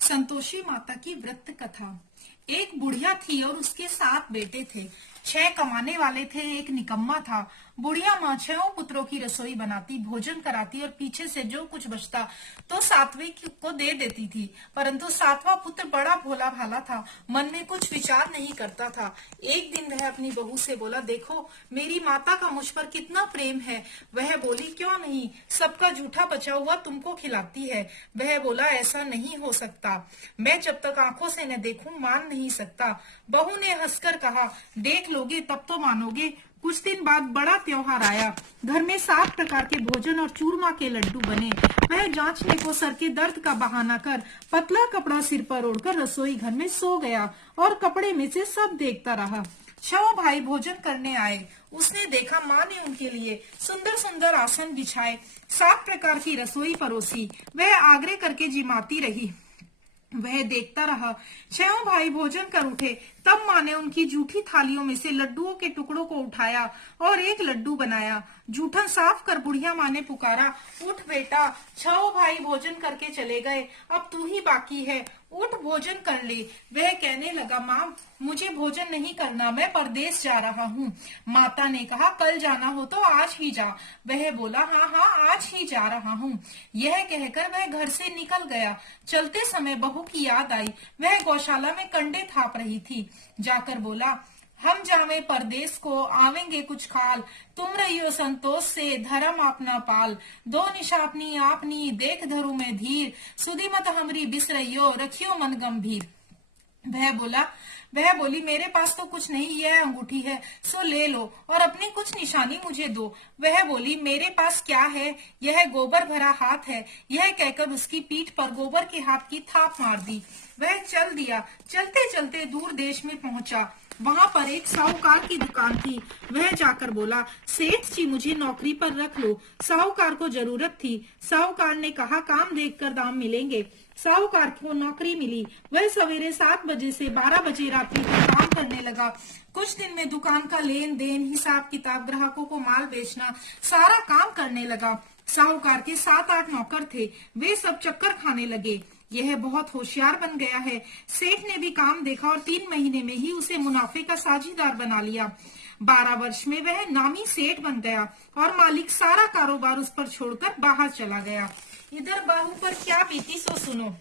संतोषी माता की व्रत कथा। एक बुढ़िया थी और उसके 7 बेटे थे। 6 कमाने वाले थे, एक निकम्मा था। बुढ़िया माँ 6 पुत्रों की रसोई बनाती, भोजन कराती और पीछे से जो कुछ बचता तो 7वें को दे देती थी। परंतु 7वां पुत्र बड़ा भोला भाला था, मन में कुछ विचार नहीं करता था। एक दिन वह अपनी बहू से बोला, देखो मेरी माता का मुझ पर कितना प्रेम है। वह बोली, क्यों नहीं, सबका जूठा बचा हुआ तुमको खिलाती है। वह बोला, ऐसा नहीं हो सकता, मैं जब तक आंखों से न देखूं मान नहीं सकता। बहू ने हंसकर कहा, देख लोगे तब तो मानोगे। कुछ दिन बाद बड़ा त्योहार आया। घर में 7 प्रकार के भोजन और चूरमा के लड्डू बने। वह जांचने को सर के दर्द का बहाना कर पतला कपड़ा सिर पर ओढ़कर रसोई घर में सो गया और कपड़े में से सब देखता रहा। 6 भाई भोजन करने आए। उसने देखा माँ ने उनके लिए सुंदर सुंदर आसन बिछाए, 7 प्रकार की रसोई परोसी। वह आग्रह करके जिमाती रही। वह देखता रहा। 6 भाई भोजन कर उठे, तब माँ ने उनकी जूठी थालियों में से लड्डुओं के टुकड़ों को उठाया और एक लड्डू बनाया। जूठन साफ कर बुढ़िया माँ ने पुकारा, उठ बेटा, 6 भाई भोजन करके चले गए, अब तू ही बाकी है, उठ भोजन कर ले। वह कहने लगा, माँ मुझे भोजन नहीं करना, मैं परदेश जा रहा हूँ। माता ने कहा, कल जाना हो तो आज ही जा। वह बोला, हाँ हाँ आज ही जा रहा हूँ। यह कहकर वह घर से निकल गया। चलते समय बहू की याद आई। वह गौशाला में कंडे थाप रही थी। जाकर बोला, हम जावे परदेश को, आवेंगे कुछ खाल, तुम रहियो संतोष से, धर्म अपना पाल। 2 निशा अपनी आपनी, देख धरू में धीर, सुधी मत हमरी बिसरइयो, रखियो मन गंभीर। वह बोली, मेरे पास तो कुछ नहीं, यह अंगूठी है, सो ले लो और अपनी कुछ निशानी मुझे दो। वह बोली, मेरे पास क्या है, यह गोबर भरा हाथ है। यह कहकर उसकी पीठ पर गोबर के हाथ की थाप मार दी। वह चल दिया। चलते चलते दूर देश में पहुंचा। वहां पर एक साहूकार की दुकान थी। वह जाकर बोला, सेठ जी मुझे नौकरी पर रख लो। साहूकार को जरूरत थी। साहूकार ने कहा, काम देखकर दाम मिलेंगे। साहूकार को नौकरी मिली। वह सवेरे 7 बजे से 12 बजे रात्रि तक काम करने लगा। कुछ दिन में दुकान का लेन देन, हिसाब किताब, ग्राहकों को माल बेचना, सारा काम करने लगा। साहूकार के 7-8 नौकर थे। वे सब चक्कर खाने लगे। यह बहुत होशियार बन गया है। सेठ ने भी काम देखा और 3 महीने में ही उसे मुनाफे का साझीदार बना लिया। 12 वर्ष में वह नामी सेठ बन गया और मालिक सारा कारोबार उस पर छोड़कर बाहर चला गया। इधर बहू पर क्या बीती सो सुनो।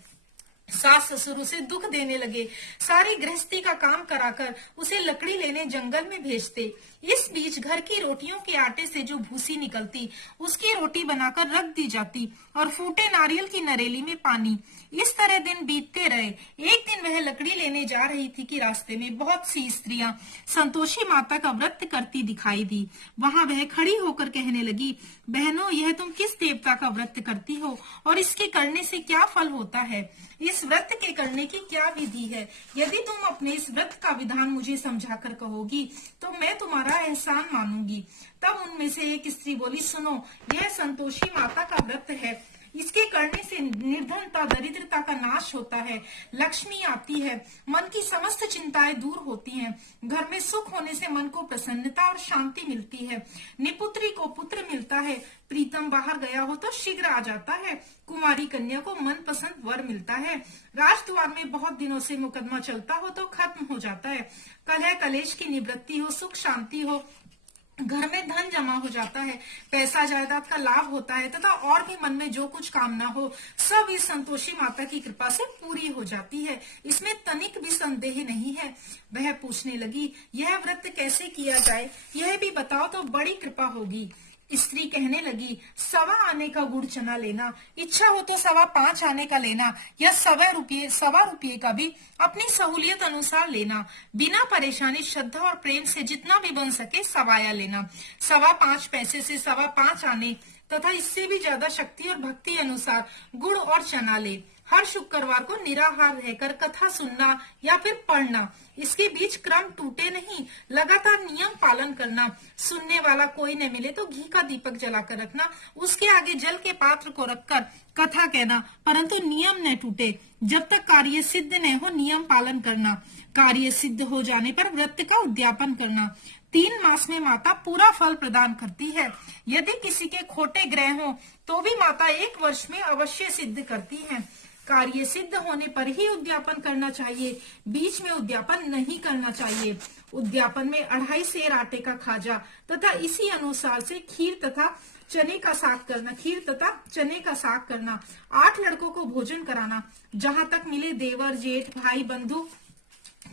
सास ससुर उसे दुख देने लगे। सारी गृहस्थी का काम कराकर उसे लकड़ी लेने जंगल में भेजते। इस बीच घर की रोटियों के आटे से जो भूसी निकलती, उसकी रोटी बनाकर रख दी जाती और फूटे नारियल की नरेली में पानी। इस तरह दिन बीतते रहे। एक दिन वह लकड़ी लेने जा रही थी कि रास्ते में बहुत सी स्त्रियां संतोषी माता का व्रत करती दिखाई दी। वहां वह खड़ी होकर कहने लगी, बहनों, यह तुम किस देवता का व्रत करती हो और इसके करने से क्या फल होता है? इस व्रत के करने की क्या विधि है? यदि तुम अपने इस व्रत का विधान मुझे समझाकर कहोगी तो मैं तुम्हारा एहसान मानूंगी। तब उनमें से एक स्त्री बोली, सुनो, यह संतोषी माता का व्रत है। इसके करने से निर्धनता, दरिद्रता का नाश होता है, लक्ष्मी आती है, मन की समस्त चिंताएं दूर होती हैं, घर में सुख होने से मन को प्रसन्नता और शांति मिलती है, निपुत्री को पुत्र मिलता है, प्रीतम बाहर गया हो तो शीघ्र आ जाता है, कुमारी कन्या को मनपसंद वर मिलता है, राजद्वार में बहुत दिनों से मुकदमा चलता हो तो खत्म हो जाता है, कलह कलेश की निवृत्ति हो, सुख शांति हो, घर में धन जमा हो जाता है, पैसा जायदाद का लाभ होता है तथा और भी मन में जो कुछ कामना हो सब इस संतोषी माता की कृपा से पूरी हो जाती है। इसमें तनिक भी संदेह नहीं है। वह पूछने लगी, यह व्रत कैसे किया जाए, यह भी बताओ तो बड़ी कृपा होगी। स्त्री कहने लगी, 1.25 आने का गुड़ चना लेना, इच्छा हो तो 5.25 आने का लेना या 1.25 का भी अपनी सहूलियत अनुसार लेना। बिना परेशानी, श्रद्धा और प्रेम से जितना भी बन सके सवाया लेना। 5.25 पैसे से 5.25 आने तथा इससे भी ज्यादा शक्ति और भक्ति अनुसार गुड़ और चना ले। हर शुक्रवार को निराहार रहकर कथा सुनना या फिर पढ़ना। इसके बीच क्रम टूटे नहीं, लगातार नियम पालन करना। सुनने वाला कोई न मिले तो घी का दीपक जलाकर रखना, उसके आगे जल के पात्र को रखकर कथा कहना, परंतु नियम न टूटे। जब तक कार्य सिद्ध न हो नियम पालन करना। कार्य सिद्ध हो जाने पर व्रत का उद्यापन करना। 3 मास में माता पूरा फल प्रदान करती है। यदि किसी के खोटे ग्रह हो तो भी माता 1 वर्ष में अवश्य सिद्ध करती है। कार्य सिद्ध होने पर ही उद्यापन करना चाहिए, बीच में उद्यापन नहीं करना चाहिए। उद्यापन में 2.5 सेर आटे का खाजा तथा इसी अनुसार से खीर तथा चने का साग करना। 8 लड़कों को भोजन कराना। जहां तक मिले देवर जेठ भाई बंधु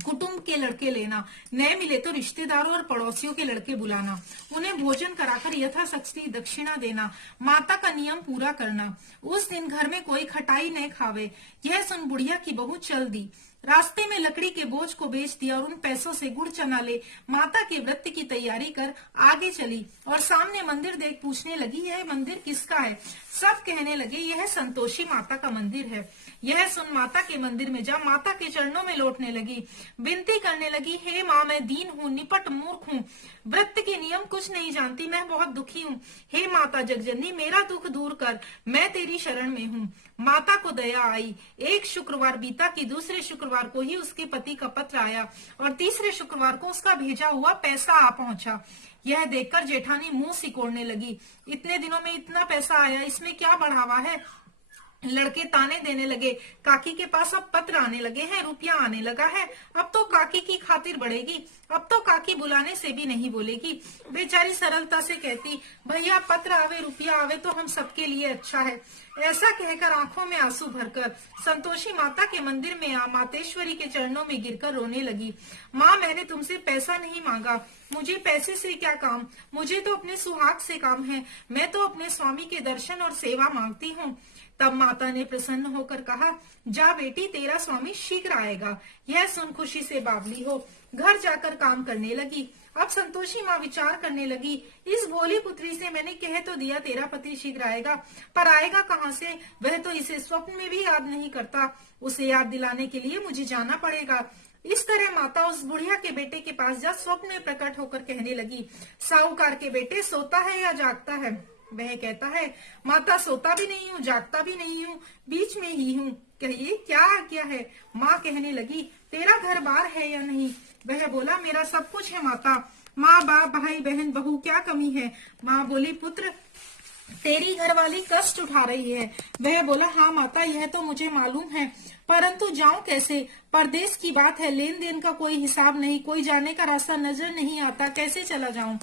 कुटुंब के लड़के लेना, न मिले तो रिश्तेदारों और पड़ोसियों के लड़के बुलाना। उन्हें भोजन कराकर यथाशक्ति दक्षिणा देना। माता का नियम पूरा करना। उस दिन घर में कोई खटाई न खावे। यह सुन बुढ़िया की बहू चल दी। रास्ते में लकड़ी के बोझ को बेच दिया और उन पैसों से गुड़ चना ले माता के व्रत की तैयारी कर आगे चली और सामने मंदिर देख पूछने लगी, यह मंदिर किसका है? सब कहने लगे, यह संतोषी माता का मंदिर है। यह सुन माता के मंदिर में जा माता के चरणों में लौटने लगी, विनती करने लगी, हे माँ, मैं दीन हूँ, निपट मूर्ख हूँ, व्रत के नियम कुछ नहीं जानती, मैं बहुत दुखी हूँ। हे माता जगजननी, मेरा दुख दूर कर, मैं तेरी शरण में हूँ। माता को दया आई। एक शुक्रवार बीता कि दूसरे शुक्रवार को ही उसके पति का पत्र आया और तीसरे शुक्रवार को उसका भेजा हुआ पैसा आ पहुंचा। यह देखकर जेठानी मुंह सिकोड़ने लगी। इतने दिनों में इतना पैसा आया, इसमें क्या बढ़ावा है? लड़के ताने देने लगे, काकी के पास अब पत्र आने लगे हैं, रुपया आने लगा है, अब तो काकी की खातिर बढ़ेगी, अब तो काकी बुलाने से भी नहीं बोलेगी। बेचारी सरलता से कहती, भैया पत्र आवे रुपया आवे तो हम सबके लिए अच्छा है। ऐसा कहकर आंखों में आंसू भरकर संतोषी माता के मंदिर में आ मातेश्वरी के चरणों में गिरकर रोने लगी। माँ, मैंने तुमसे पैसा नहीं मांगा, मुझे पैसे से क्या काम, मुझे तो अपने सुहाग से काम है, मैं तो अपने स्वामी के दर्शन और सेवा मांगती हूँ। तब माता ने प्रसन्न होकर कहा, जा बेटी, तेरा स्वामी शीघ्र आएगा। यह सुन खुशी से बावली हो घर जाकर काम करने लगी। अब संतोषी माँ विचार करने लगी, इस भोली पुत्री से मैंने कह तो दिया तेरा पति शीघ्र आएगा, पर आएगा कहाँ से? वह तो इसे स्वप्न में भी याद नहीं करता। उसे याद दिलाने के लिए मुझे जाना पड़ेगा। इस तरह माता उस बुढ़िया के बेटे के पास जा स्वप्न में प्रकट होकर कहने लगी, साहूकार के बेटे, सोता है या जागता है? वह कहता है, माता, सोता भी नहीं हूँ, जागता भी नहीं हूँ, बीच में ही हूँ, कहिए क्या आज्ञा है? माँ कहने लगी, तेरा घर बार है या नहीं? वह बोला, मेरा सब कुछ है माता, माँ बाप भाई बहन बहू क्या कमी है? माँ बोली, पुत्र, तेरी घरवाली कष्ट उठा रही है। वह बोला, हाँ माता, यह तो मुझे मालूम है, परंतु जाऊं कैसे? परदेश की बात है, लेन देन का कोई हिसाब नहीं, कोई जाने का रास्ता नजर नहीं आता, कैसे चला जाऊं?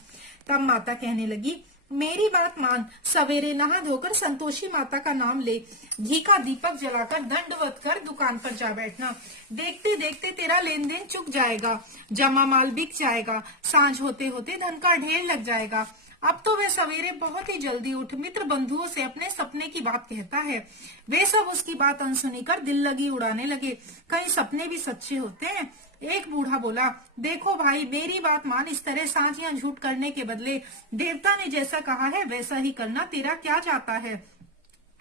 तब माता कहने लगी, मेरी बात मान, सवेरे नहा धोकर संतोषी माता का नाम ले, घी का दीपक जलाकर दंडवत कर दुकान पर जा बैठना। देखते देखते तेरा लेन देन चुक जाएगा, जमा माल बिक जाएगा, सांझ होते होते धन का ढेर लग जाएगा। अब तो वह सवेरे बहुत ही जल्दी उठ मित्र बंधुओं से अपने सपने की बात कहता है। वे सब उसकी बात अनसुनी कर दिल लगी उड़ाने लगे। कहीं सपने भी सच्चे होते हैं? एक बूढ़ा बोला, देखो भाई, मेरी बात मान, इस तरह साझियां झूठ करने के बदले देवता ने जैसा कहा है वैसा ही करना, तेरा क्या जाता है?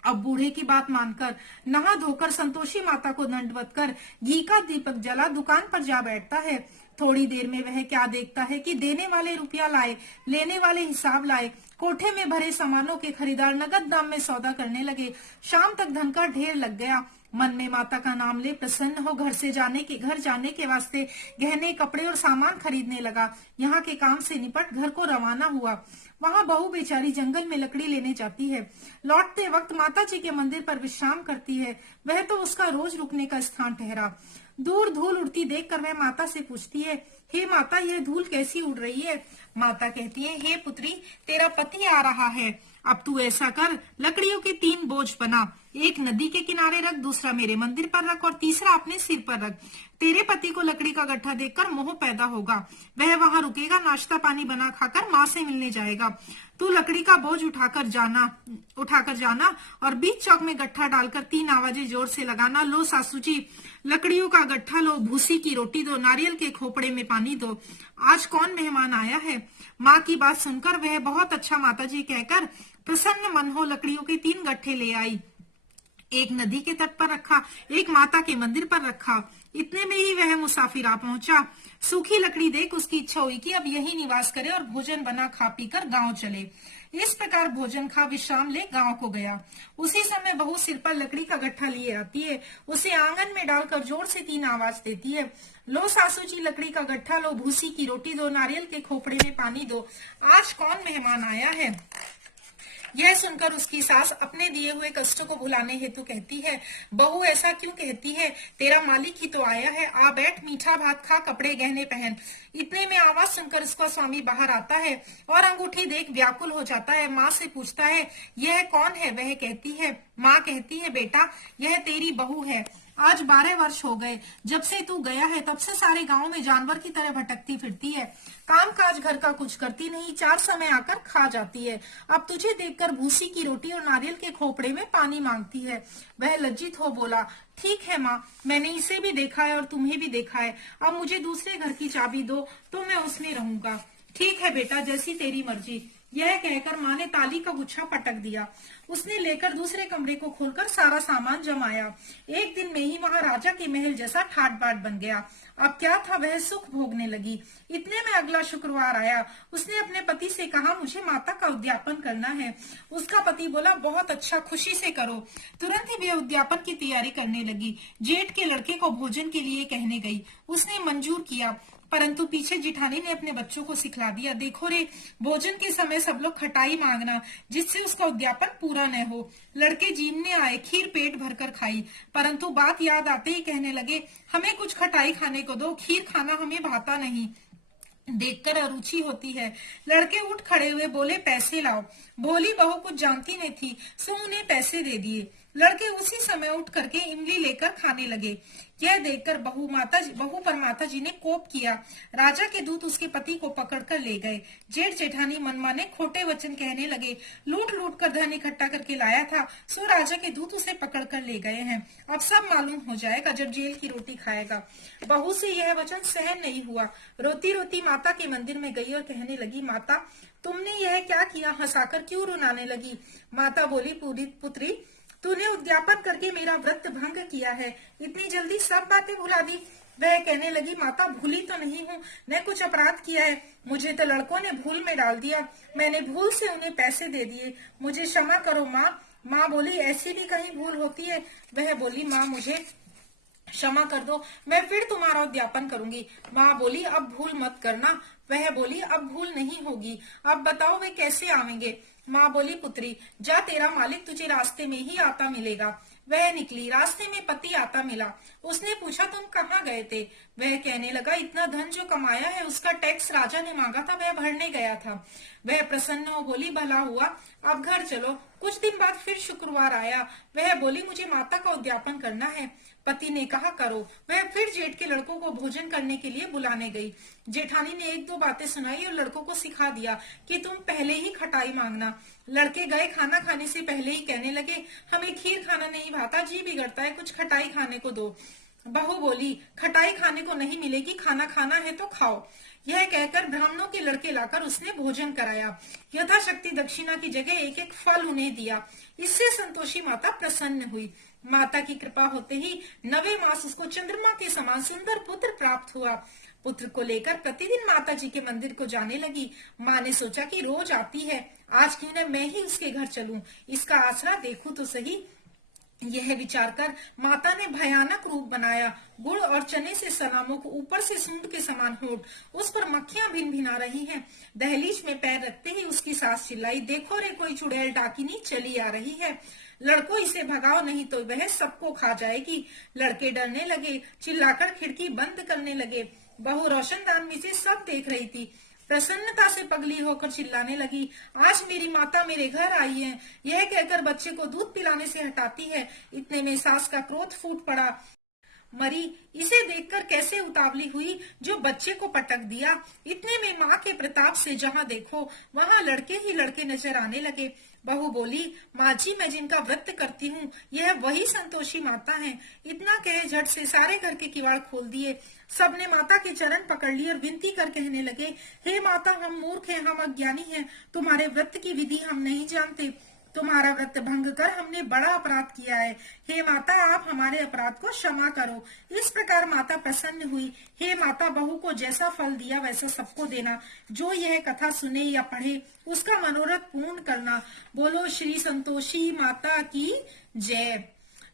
अब बूढ़े की बात मानकर नहा धोकर संतोषी माता को दंडवत कर घी का दीपक जला दुकान पर जा बैठता है। थोड़ी देर में वह क्या देखता है कि देने वाले रुपया लाए, लेने वाले हिसाब लाए, कोठे में भरे सामानों के खरीदार नगद दाम में सौदा करने लगे। शाम तक धन का ढेर लग गया। मन में माता का नाम ले प्रसन्न हो घर जाने के वास्ते गहने कपड़े और सामान खरीदने लगा। यहाँ के काम से निपट घर को रवाना हुआ। वहाँ बहू बेचारी जंगल में लकड़ी लेने जाती है। लौटते वक्त माता जी के मंदिर पर विश्राम करती है। वह तो उसका रोज रुकने का स्थान ठहरा। दूर धूल उड़ती देखकर वह माता से पूछती है, हे माता, यह धूल कैसी उड़ रही है? माता कहती है, हे पुत्री, तेरा पति आ रहा है। अब तू ऐसा कर, लकड़ियों के 3 बोझ बना, एक नदी के किनारे रख, दूसरा मेरे मंदिर पर रख और तीसरा अपने सिर पर रख। तेरे पति को लकड़ी का गट्ठा देखकर मोह पैदा होगा, वह वहां रुकेगा, नाश्ता पानी बना खाकर माँ से मिलने जाएगा। तू लकड़ी का बोझ उठाकर जाना और बीच चौक में गट्ठा डालकर 3 आवाजें जोर से लगाना, लो सासू जी, लकड़ियों का गट्ठा लो, भूसी की रोटी दो, नारियल के खोपड़े में पानी दो, आज कौन मेहमान आया है? माँ की बात सुनकर वह बहुत अच्छा माता जी कहकर प्रसन्न मन हो लकड़ियों के 3 गट्ठे ले आई। एक नदी के तट पर रखा, एक माता के मंदिर पर रखा। इतने में ही वह मुसाफिर आ पहुंचा। सूखी लकड़ी देख उसकी इच्छा हुई कि अब यही निवास करे और भोजन बना खा पी कर गाँव चले। इस प्रकार भोजन खा विश्राम ले गांव को गया। उसी समय बहू सिर पर लकड़ी का गट्ठा लिए आती है, उसे आंगन में डालकर जोर से 3 आवाज देती है, लो सासू जी, लकड़ी का गट्ठा लो, भूसी की रोटी दो, नारियल के खोपड़े में पानी दो, आज कौन मेहमान आया है? यह सुनकर उसकी सास अपने दिए हुए कष्टों को भुलाने हेतु कहती है, बहू ऐसा क्यों कहती है, तेरा मालिक ही तो आया है, आ बैठ, मीठा भात खा, कपड़े गहने पहन। इतने में आवाज सुनकर उसका स्वामी बाहर आता है और अंगूठी देख व्याकुल हो जाता है। माँ से पूछता है, यह कौन है? वह कहती है, माँ कहती है, बेटा यह तेरी बहू है। आज 12 वर्ष हो गए जब से तू गया है, तब से सारे गांव में जानवर की तरह भटकती फिरती है, काम काज घर का कुछ करती नहीं, चार समय आकर खा जाती है। अब तुझे देखकर भूसी की रोटी और नारियल के खोपड़े में पानी मांगती है। वह लज्जित हो बोला, ठीक है माँ, मैंने इसे भी देखा है और तुम्हें भी देखा है, अब मुझे दूसरे घर की चाबी दो तो मैं उसमें रहूंगा। ठीक है बेटा, जैसी तेरी मर्जी। यह कहकर माँ ने ताली का गुच्छा पटक दिया। उसने लेकर दूसरे कमरे को खोलकर सारा सामान जमाया। एक दिन में ही वहां राजा के महल जैसा ठाट बाट बन गया। अब क्या था, वह सुख भोगने लगी। इतने में अगला शुक्रवार आया। उसने अपने पति से कहा, मुझे माता का उद्यापन करना है। उसका पति बोला, बहुत अच्छा, खुशी से करो। तुरंत ही वह उद्यापन की तैयारी करने लगी। जेठ के लड़के को भोजन के लिए कहने गई। उसने मंजूर किया, परंतु पीछे जिठानी ने अपने बच्चों को सिखला दिया, देखो रे, भोजन के समय सब लोग खटाई मांगना, जिससे उसका उद्यापन पूरा न हो। लड़के जीमने आए, खीर पेट भरकर खाई, परंतु बात याद आते ही कहने लगे, हमें कुछ खटाई खाने को दो, खीर खाना हमें भाता नहीं, देखकर अरुचि होती है। लड़के उठ खड़े हुए, बोले, पैसे लाओ। भोली बहू कुछ जानती नहीं थी, सो उन्हें पैसे दे दिए। लड़के उसी समय उठ करके इमली लेकर खाने लगे। यह देखकर बहू पर माता जी ने कोप किया। राजा के दूत उसके पति को पकड़कर ले गए। जेठ जेठानी मनमाने खोटे वचन कहने लगे, लूट लूट कर धन इकट्ठा करके लाया था, सो राजा के दूत उसे पकड़कर ले गए हैं। अब सब मालूम हो जाएगा जब जेल की रोटी खाएगा। बहू से यह वचन सहन नहीं हुआ। रोती रोती माता के मंदिर में गई और कहने लगी, माता तुमने यह क्या किया? हंसाकर क्यों रुलाने लगी? माता बोली, पूरी पुत्री, तूने उद्यापन करके मेरा व्रत भंग किया है, इतनी जल्दी सब बातें भुला दी। वह कहने लगी, माता भूली तो नहीं हूँ, मैं कुछ अपराध किया है, मुझे तो लड़कों ने भूल में डाल दिया, मैंने भूल से उन्हें पैसे दे दिए, मुझे क्षमा करो माँ। माँ बोली, ऐसी भी कहीं भूल होती है? वह बोली, माँ मुझे क्षमा कर दो, मैं फिर तुम्हारा उद्यापन करूंगी। माँ बोली, अब भूल मत करना। वह बोली, अब भूल नहीं होगी। अब बताओ वे कैसे आवेंगे? माँ बोली, पुत्री जा, तेरा मालिक तुझे रास्ते में ही आता मिलेगा। वह निकली। रास्ते में पति आता मिला। उसने पूछा, तुम कहाँ गए थे? वह कहने लगा, इतना धन जो कमाया है उसका टैक्स राजा ने मांगा था, वह भरने गया था। वह प्रसन्न हो बोली, भला हुआ, अब घर चलो। कुछ दिन बाद फिर शुक्रवार आया। वह बोली, मुझे माता का उद्यापन करना है। पति ने कहा, करो। वह फिर जेठ के लड़कों को भोजन करने के लिए बुलाने गई। जेठानी ने एक दो बातें सुनाई और लड़कों को सिखा दिया कि तुम पहले ही खटाई मांगना। लड़के गए, खाना खाने से पहले ही कहने लगे, हमें खीर खाना नहीं भाता, जी बिगड़ता है, कुछ खटाई खाने को दो। बहू बोली, खटाई खाने को नहीं मिलेगी, खाना खाना है तो खाओ। यह कहकर ब्राह्मणों के लड़के लाकर उसने भोजन कराया। यथाशक्ति दक्षिणा की जगह एक एक फल उन्हें दिया। इससे संतोषी माता प्रसन्न हुई। माता की कृपा होते ही 9वें मास उसको चंद्रमा के समान सुंदर पुत्र प्राप्त हुआ। पुत्र को लेकर प्रतिदिन माता जी के मंदिर को जाने लगी। माँ ने सोचा कि रोज आती है, आज क्यों न मैं ही उसके घर चलूं, इसका आसरा देखूं तो सही। यह विचार कर माता ने भयानक रूप बनाया। गुड़ और चने से सना मुख, ऊपर से सूंड के समान होठ, उस पर मक्खियां भिन भिना रही हैं। दहलीज में पैर रखते ही उसकी सास चिल्लाई, देखो रे, कोई चुड़ैल डाकिनी चली आ रही है, लड़कों इसे भगाओ नहीं तो वह सबको खा जाएगी। लड़के डरने लगे, चिल्लाकर खिड़की बंद करने लगे। बहू रोशनदान में से सब देख रही थी। प्रसन्नता से पगली होकर चिल्लाने लगी, आज मेरी माता मेरे घर आई है। यह कहकर बच्चे को दूध पिलाने से हटाती है। इतने में सास का क्रोध फूट पड़ा। मरी, इसे देखकर कैसे उतावली हुई जो बच्चे को पटक दिया। इतने में माँ के प्रताप से जहाँ देखो वहाँ लड़के ही लड़के नजर आने लगे। बहू बोली, माँ जी, मैं जिनका व्रत करती हूँ यह वही संतोषी माता है। इतना कहे झट से सारे घर के किवाड़ खोल दिए। सबने माता के चरण पकड़ लिए और विनती कर कहने लगे, हे माता, हम मूर्ख हैं, हम अज्ञानी हैं, तुम्हारे व्रत की विधि हम नहीं जानते, तुम्हारा व्रत भंग कर हमने बड़ा अपराध किया है। हे माता, आप हमारे अपराध को क्षमा करो। इस प्रकार माता प्रसन्न हुई। हे माता, बहू को जैसा फल दिया वैसा सबको देना। जो यह कथा सुने या पढ़े उसका मनोरथ पूर्ण करना। बोलो श्री संतोषी माता की जय।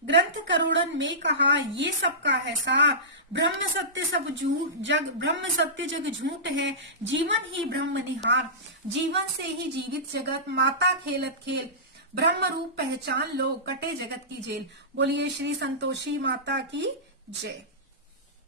ग्रंथ करोड़न में कहा ये सबका है सार। ब्रह्म सत्य सब झूठ जग, ब्रह्म सत्य जग झूठ है, जीवन ही ब्रह्म निहार। जीवन से ही जीवित जगत, माता खेलत खेल, ब्रह्म रूप पहचान लो, कटे जगत की जेल। बोलिए श्री संतोषी माता की जय।